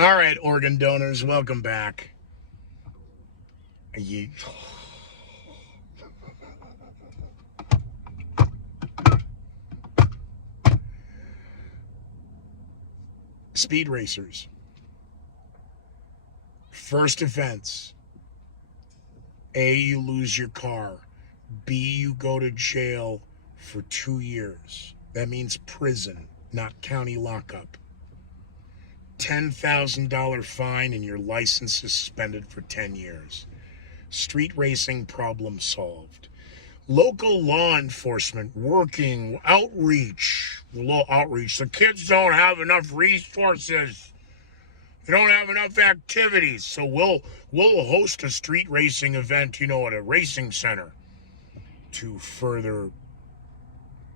All right, organ donors, welcome back. You, speed racers. First offense. A, you lose your car. B, you go to jail for 2 years. That means prison, not county lockup. $10,000 fine and your license suspended for 10 years. Street racing problem solved. Local law enforcement working outreach. Law outreach. The kids don't have enough resources. They don't have enough activities. So we'll host a street racing event, at a racing center to further.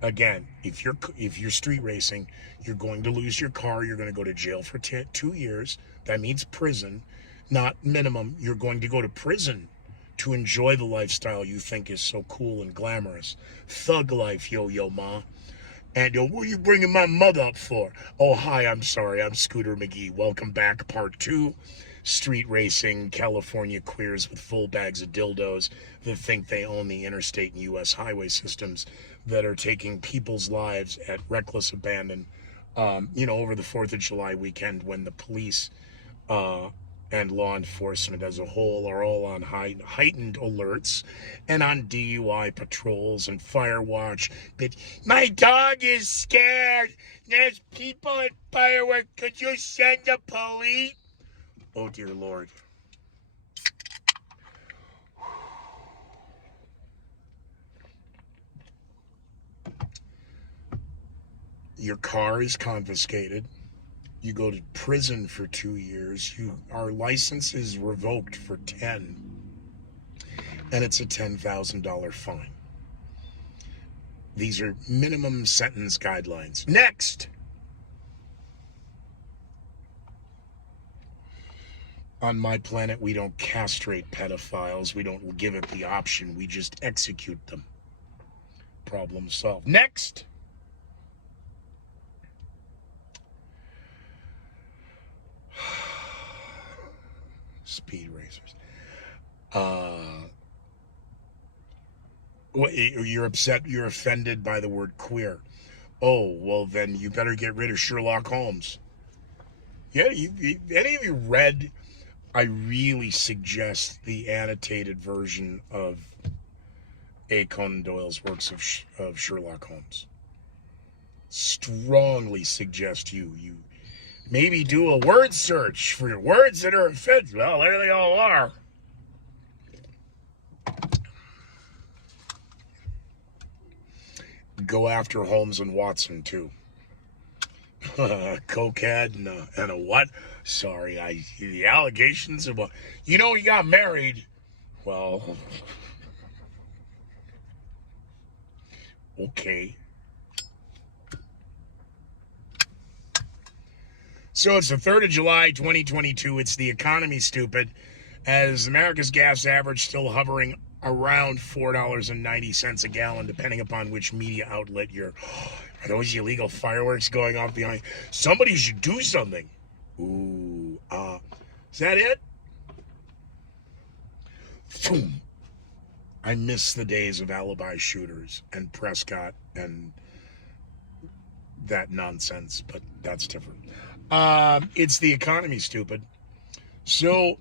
Again, if you're street racing, you're going to lose your car. You're going to go to jail for 2 years. That means prison, not minimum. You're going to go to prison to enjoy the lifestyle you think is so cool and glamorous. Thug life, yo ma. And what are you bringing my mother up for? Oh, hi, I'm sorry. I'm Scooter McGee. Welcome back, part 2. Street racing, California queers with full bags of dildos that think they own the interstate and U.S. highway systems that are taking people's lives at reckless abandon. Over the 4th of July weekend when the police and law enforcement as a whole are all on heightened alerts and on DUI patrols and fire watch. But my dog is scared. There's people at fireworks. Could you send the police? Oh, dear Lord. Your car is confiscated. You go to prison for 2 years. Our license is revoked for 10, and it's a $10,000 fine. These are minimum sentence guidelines. Next. On my planet, we don't castrate pedophiles. We don't give it the option. We just execute them. Problem solved. Next. Speed racers. You're upset, you're offended by the word queer. Oh, well, then you better get rid of Sherlock Holmes. Yeah, any of you read? I really suggest the annotated version of A. Conan Doyle's works of Sherlock Holmes. Strongly suggest you maybe do a word search for your words that are offensive. Well, there they all are. Go after Holmes and Watson, too. Cokehead and a what? Sorry, the allegations about... he got married. Well... okay. So it's the 3rd of July, 2022. It's the economy, stupid. As America's gas average still hovering around $4.90 a gallon, depending upon which media outlet you're... Are those illegal fireworks going off behind? Somebody should do something. Ooh, is that it? Boom. I miss the days of alibi shooters and Prescott and that nonsense, but that's different. It's the economy, stupid. So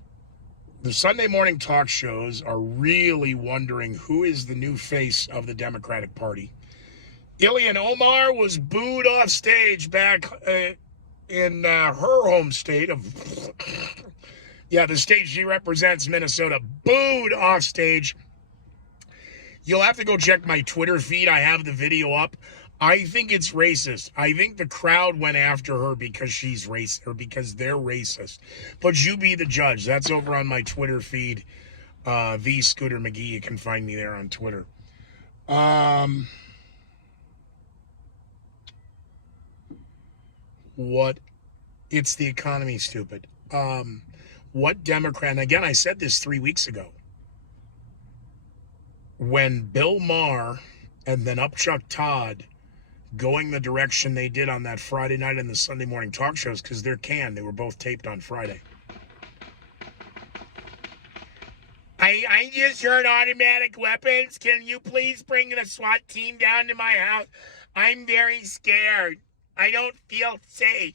the Sunday morning talk shows are really wondering who is the new face of the Democratic Party. Ilhan Omar was booed off stage back in her home state of... the state she represents, Minnesota, booed off stage. You'll have to go check my Twitter feed. I have the video up. I think it's racist. I think the crowd went after her because she's racist, or because they're racist. But you be the judge. That's over on my Twitter feed, the Scooter McGee. You can find me there on Twitter. What? It's the economy, stupid. What Democrat, and again, I said this 3 weeks ago, when Bill Maher and then Upchuck Todd going the direction they did on that Friday night and the Sunday morning talk shows, because they're canned. They were both taped on Friday. I just heard automatic weapons. Can you please bring the SWAT team down to my house? I'm very scared. I don't feel safe.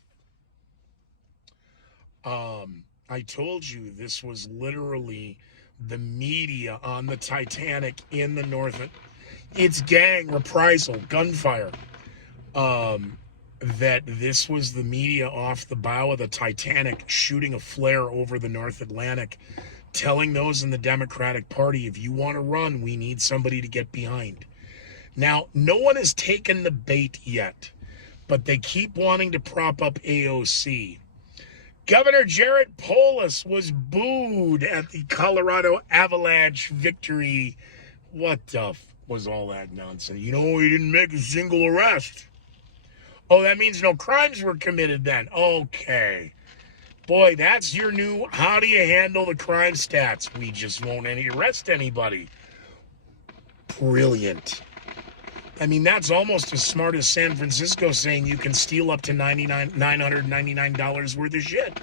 I told you this was literally the media on the Titanic in the North. It's gang, reprisal, gunfire. That this was the media off the bow of the Titanic shooting a flare over the North Atlantic, telling those in the Democratic Party, if you want to run, we need somebody to get behind. Now, no one has taken the bait yet, but they keep wanting to prop up AOC. Governor Jared Polis was booed at the Colorado Avalanche victory. What the was all that nonsense? You know, he didn't make a single arrest. Oh, that means no crimes were committed then. Okay. Boy, that's your new, how do you handle the crime stats? We just won't arrest anybody. Brilliant. I mean, that's almost as smart as San Francisco saying you can steal up to $999 worth of shit.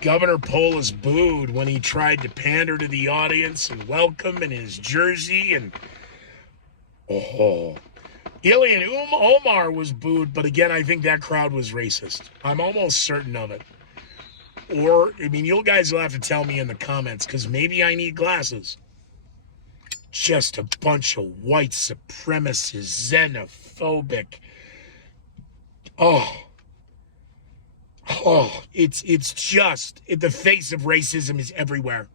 Governor Polis booed when he tried to pander to the audience and welcome in his jersey. And, Ilhan Omar was booed, but again, I think that crowd was racist. I'm almost certain of it. Or, I mean, you guys will have to tell me in the comments, because maybe I need glasses. Just a bunch of white supremacists, xenophobic. It's just, the face of racism is everywhere.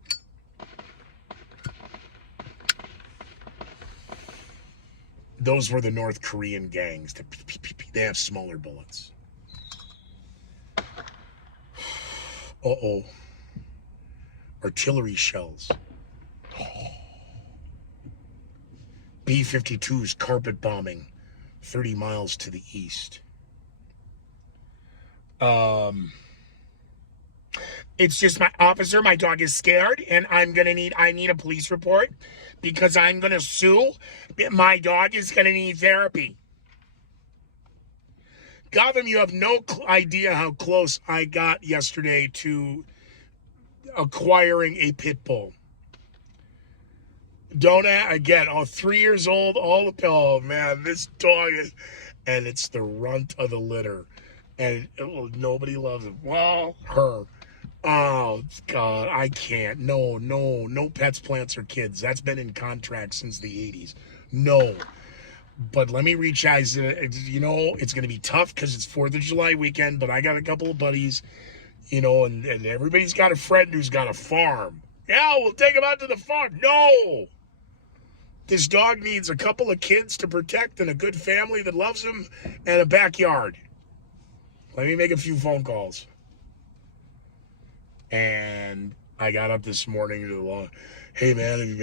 Those were the North Korean gangs. They have smaller bullets. Artillery shells. B-52s carpet bombing 30 miles to the east. It's just my officer, my dog is scared, and I need a police report because I'm gonna sue. My dog is gonna need therapy. Gotham, you have no idea how close I got yesterday to acquiring a pit bull. Again, 3 years old, oh man, this dog is, and it's the runt of the litter. And nobody loves him. Well, her. Oh, God, I can't. No pets, plants, or kids. That's been in contract since the 80s. No. But let me reach out. You know, it's going to be tough because it's 4th of July weekend, but I got a couple of buddies, you know, and everybody's got a friend who's got a farm. Yeah, we'll take him out to the farm. No! This dog needs a couple of kids to protect and a good family that loves him and a backyard. Let me make a few phone calls. And I got up this morning to the law. Hey, man,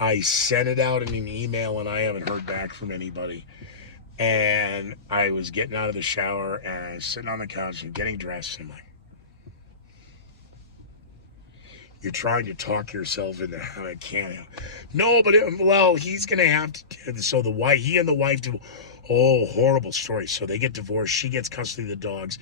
I sent it out in an email and I haven't heard back from anybody. And I was getting out of the shower and I was sitting on the couch and getting dressed. And I'm like, you're trying to talk yourself into how I can't. No, but he's going to have to. So he and the wife do. Oh, horrible story. So they get divorced. She gets custody of the dogs,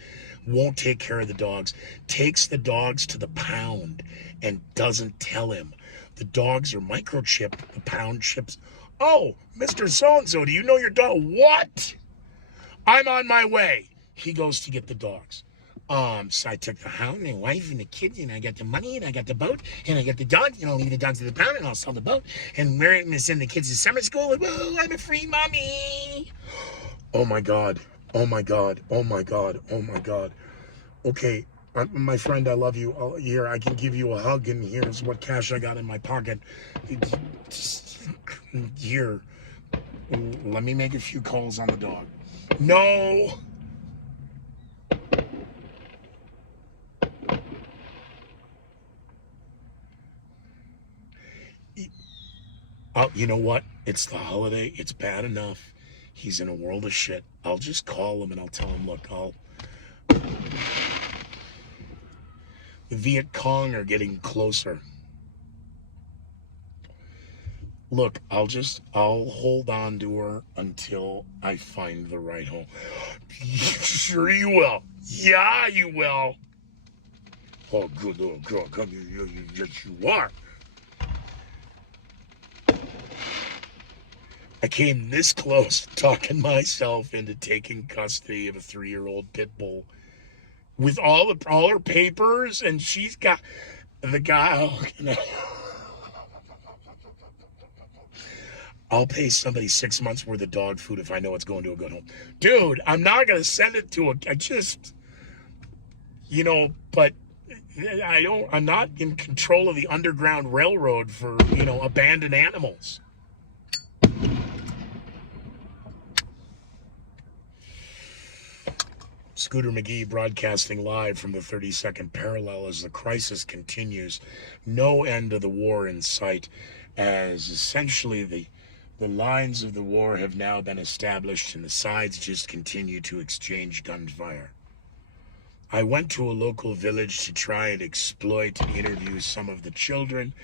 won't take care of the dogs, takes the dogs to the pound and doesn't tell him. The dogs are microchipped. The pound chips. Oh, Mr. So-and-so, do you know your dog? What? I'm on my way. He goes to get the dogs. So I took the hound and the wife and the kids, and I got the money, and I got the boat, and I got the dogs, and I'll leave the dogs at the pound, and I'll sell the boat, and we're going to send the kids to summer school, and whoa, I'm a free mommy. Oh my God. Oh my God. Oh my God. Oh my God. Okay, my friend, I love you. Here, I can give you a hug, and here's what cash I got in my pocket. Here, let me make a few calls on the dog. No. Oh, you know what? It's the holiday. It's bad enough. He's in a world of shit. I'll just call him and I'll tell him, look, the Viet Cong are getting closer. Look, I'll hold on to her until I find the right home. Sure you will. Yeah, you will. Oh, good little girl, come here. Yes, you are. I came this close talking myself into taking custody of a 3-year-old pit bull with all her papers, and she's got the guy. Oh, I'll pay somebody 6 months worth of dog food if I know it's going to a good home. Dude, I'm not going to send it to I just, but I'm not in control of the Underground Railroad for, abandoned animals. Scooter McGee broadcasting live from the 32nd parallel as the crisis continues. No end of the war in sight, as essentially the lines of the war have now been established and the sides just continue to exchange gunfire. I went to a local village to try and exploit and interview some of the children,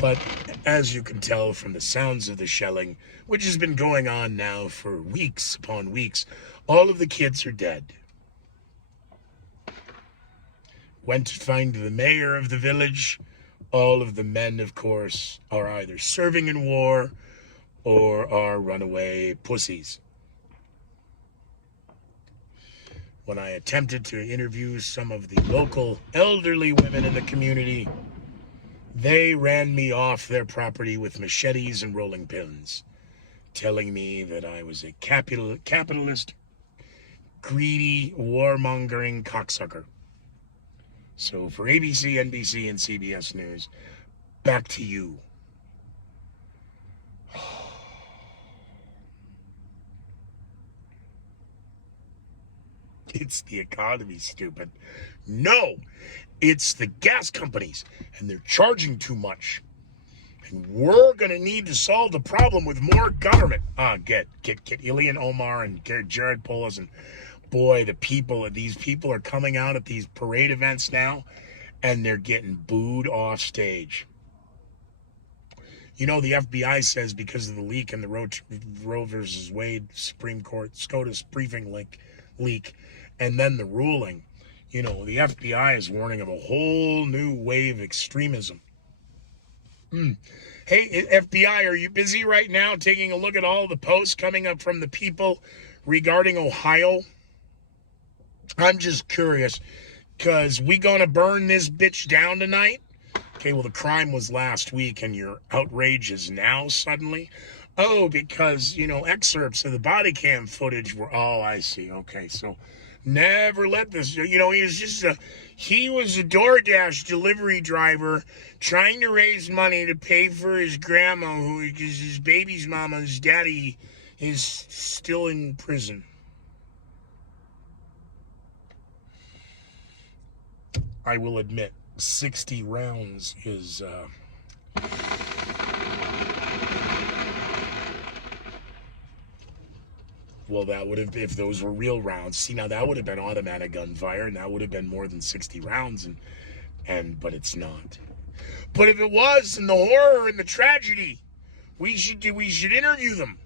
but as you can tell from the sounds of the shelling, which has been going on now for weeks upon weeks, all of the kids are dead. Went to find the mayor of the village. All of the men, of course, are either serving in war or are runaway pussies. When I attempted to interview some of the local elderly women in the community, they ran me off their property with machetes and rolling pins, telling me that I was a capitalist, greedy, warmongering cocksucker. So for ABC, NBC, and CBS News, back to you. It's the economy, stupid. No, it's the gas companies, and they're charging too much. And we're going to need to solve the problem with more government. Get Ilhan Omar and Jared Polis, and boy, these people are coming out at these parade events now, and they're getting booed off stage. The FBI says because of the leak in the Roe versus Wade Supreme Court SCOTUS briefing leak, and then the ruling, the FBI is warning of a whole new wave of extremism. Hey, FBI, are you busy right now taking a look at all the posts coming up from the people regarding Ohio? I'm just curious, because we gonna burn this bitch down tonight? Okay, well, the crime was last week, and your outrage is now suddenly? Oh, because, excerpts of the body cam footage were, oh, I see. Okay, so never let this, he was a DoorDash delivery driver trying to raise money to pay for his grandma, because his baby's mama's daddy is still in prison. I will admit, 60 rounds is, well, that would have, if those were real rounds. See, now that would have been automatic gunfire, and that would have been more than 60 rounds, but it's not. But if it was, and the horror and the tragedy, we should interview them.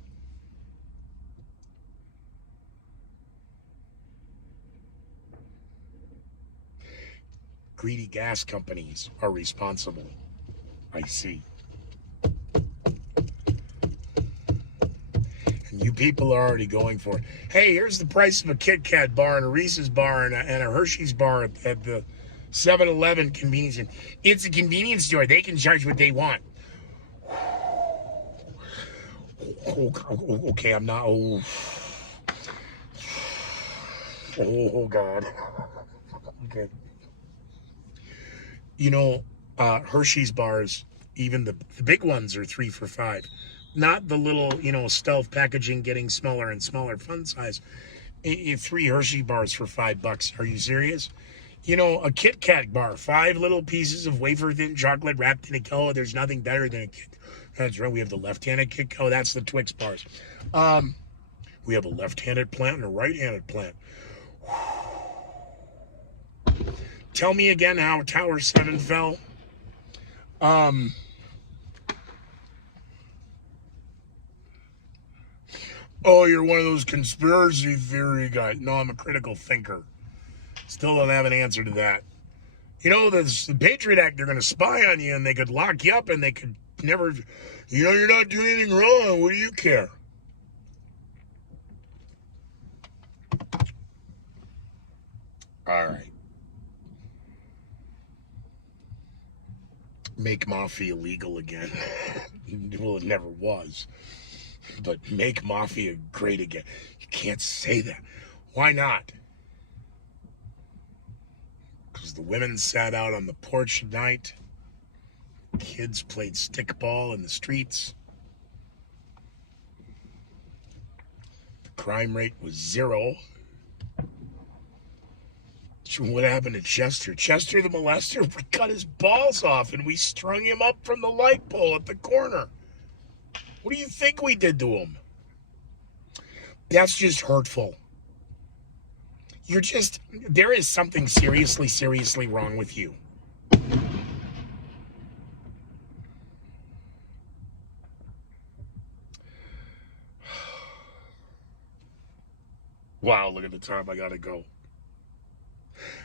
Greedy gas companies are responsible. I see. And you people are already going for it. Hey, here's the price of a Kit Kat bar and a Reese's bar and a Hershey's bar at the 7-Eleven convenience. It's a convenience store. They can charge what they want. Okay, I'm not. Oh God. Okay. Hershey's bars, even the big ones, are 3 for $5. Not the little, stealth packaging getting smaller and smaller, fun size. 3 Hershey bars for $5. Are you serious? A Kit Kat bar, 5 little pieces of wafer thin chocolate wrapped in a there's nothing better than a Kit. That's right. We have the left-handed Kit Kat. That's the Twix bars. We have a left-handed plant and a right-handed plant. Tell me again how Tower 7 fell. Oh, you're one of those conspiracy theory guys. No, I'm a critical thinker. Still don't have an answer to that. You know, the Patriot Act, they're going to spy on you and they could lock you up and they could never, you're not doing anything wrong. What do you care? All right. Make mafia legal again. Well, it never was. But make mafia great again. You can't say that. Why not? Because the women sat out on the porch at night. Kids played stickball in the streets. The crime rate was 0. What happened to Chester? Chester the molester, we cut his balls off and we strung him up from the light pole at the corner. What do you think we did to him? That's just hurtful. There is something seriously, seriously wrong with you. Wow, look at the time. I gotta go.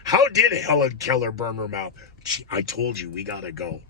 How did Helen Keller burn her mouth? I told you, we gotta go.